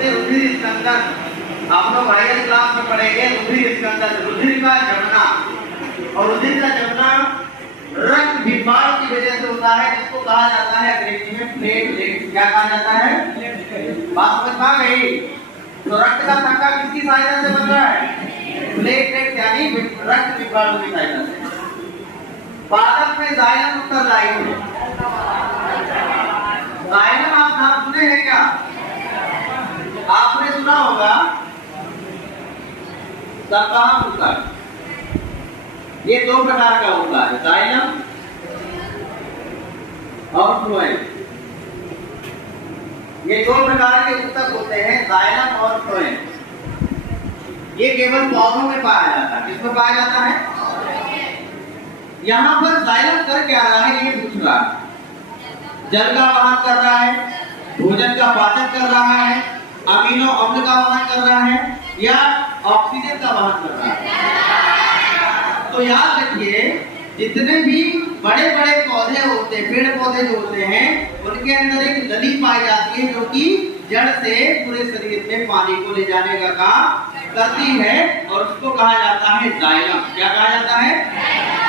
बोलते रुधिर स्कंदन। आप लोग हायर क्लास में पढ़ेंगे रुधिर स्कंदन, रुधिर का जमना। और रुधिर का जमना रक्त विभाग की वजह से होता है, जिसको कहा जाता है अंग्रेजी में प्लेटलेट। क्या कहा जाता है? बात समझ में आ गई? तो रक्त का थक्का किसकी सहायता से बन रहा है? प्लेटलेट यानी रक्त विभाग की सहायता से। पादप में जाइलम उत्तरदायी है। जाइलम आप नाम सुने हैं क्या? आपने सुना होगा सप्ताह उत्तर। ये दो प्रकार का होता है, जाइलम और फ्लोएम। ये दो प्रकार के उत्तक होते हैं, जाइलम और फ्लोएम। ये केवल पौधों में पाया जाता है। किसमें पाया जाता है? यहाँ पर जाइलम कर क्या रहा है ये पूछ रहा है। जल का वहन कर रहा है, भोजन का पाचन कर रहा है, अमीनो अम्ल का वहन कर रहा है, या ऑक्सीजन का वहन कर रहा है। तो याद रखिए, जितने भी बड़े बड़े पौधे होते हैं, पेड़ पौधे जो होते हैं, उनके अंदर एक नली पाई जाती है जो कि जड़ से पूरे शरीर में पानी को ले जाने का काम करती है, और उसको कहा जाता है जाइलम। क्या कहा जाता है?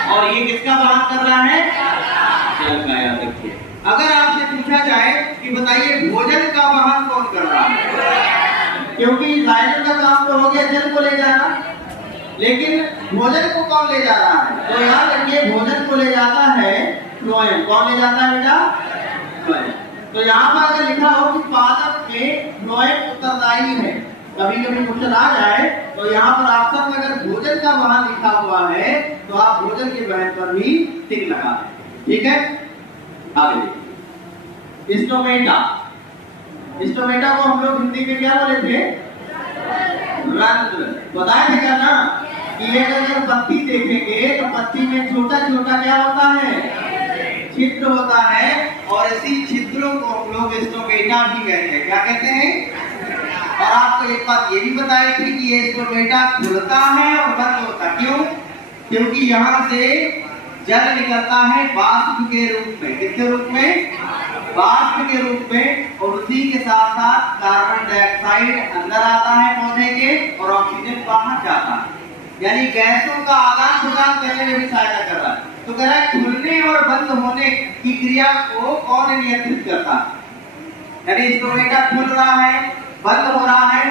और ये किसका वहन कर रहा है? जल का। याद रखिए, अगर आपसे पूछा जाए कि बताइए भोजन का वहन कौन कर रहा है, क्योंकि जाइलम का काम तो हो गया जल को ले जाना, लेकिन भोजन को कौन ले जा रहा है? तो याद रखिए, भोजन को ले जाता है फ्लोएम। कौन ले जाता है बेटा? फ्लोएम। तो यहाँ पर अगर लिखा हो कि पादप में फ्लोएम उत्तरदायी है, कभी कभी क्वेश्चन आ जाए तो यहाँ पर ऑप्शन में अगर भोजन का वहन लिखा हुआ है तो आप भोजन के वहन पर भी टिक लगा दें। ठीक है, आगे स्टोमेटा। स्टोमेटा को हम लोग हिंदी में क्या बोले थे? रंध्र। बताया था क्या ना कि अगर पत्ती देखेंगे तो पत्ती में छोटा छोटा क्या होता है? छिद्र होता है, और इसी छिद्रों को हम लोग स्टोमेटा भी कहते हैं। क्या कहते हैं? और आपको एक बात ये भी बताई थी कि ये स्टोमेटा खुलता है और बंद होता है। क्यों? क्योंकि यहाँ से जल निकलता है वाष्प के रूप में। किसके रूप में? वाष्प के रूप में। और उसी के साथ साथ कार्बन डाइऑक्साइड अंदर आता है पौधे के, और ऑक्सीजन बाहर जाता है, यानी गैसों का आदान प्रदान करने में भी सहायता कर रहा है। तो कह रहा है खुलने और बंद होने की क्रिया को कौन नियंत्रित करता है? यानी स्टोमेटा खुल रहा है, बंद हो रहा है,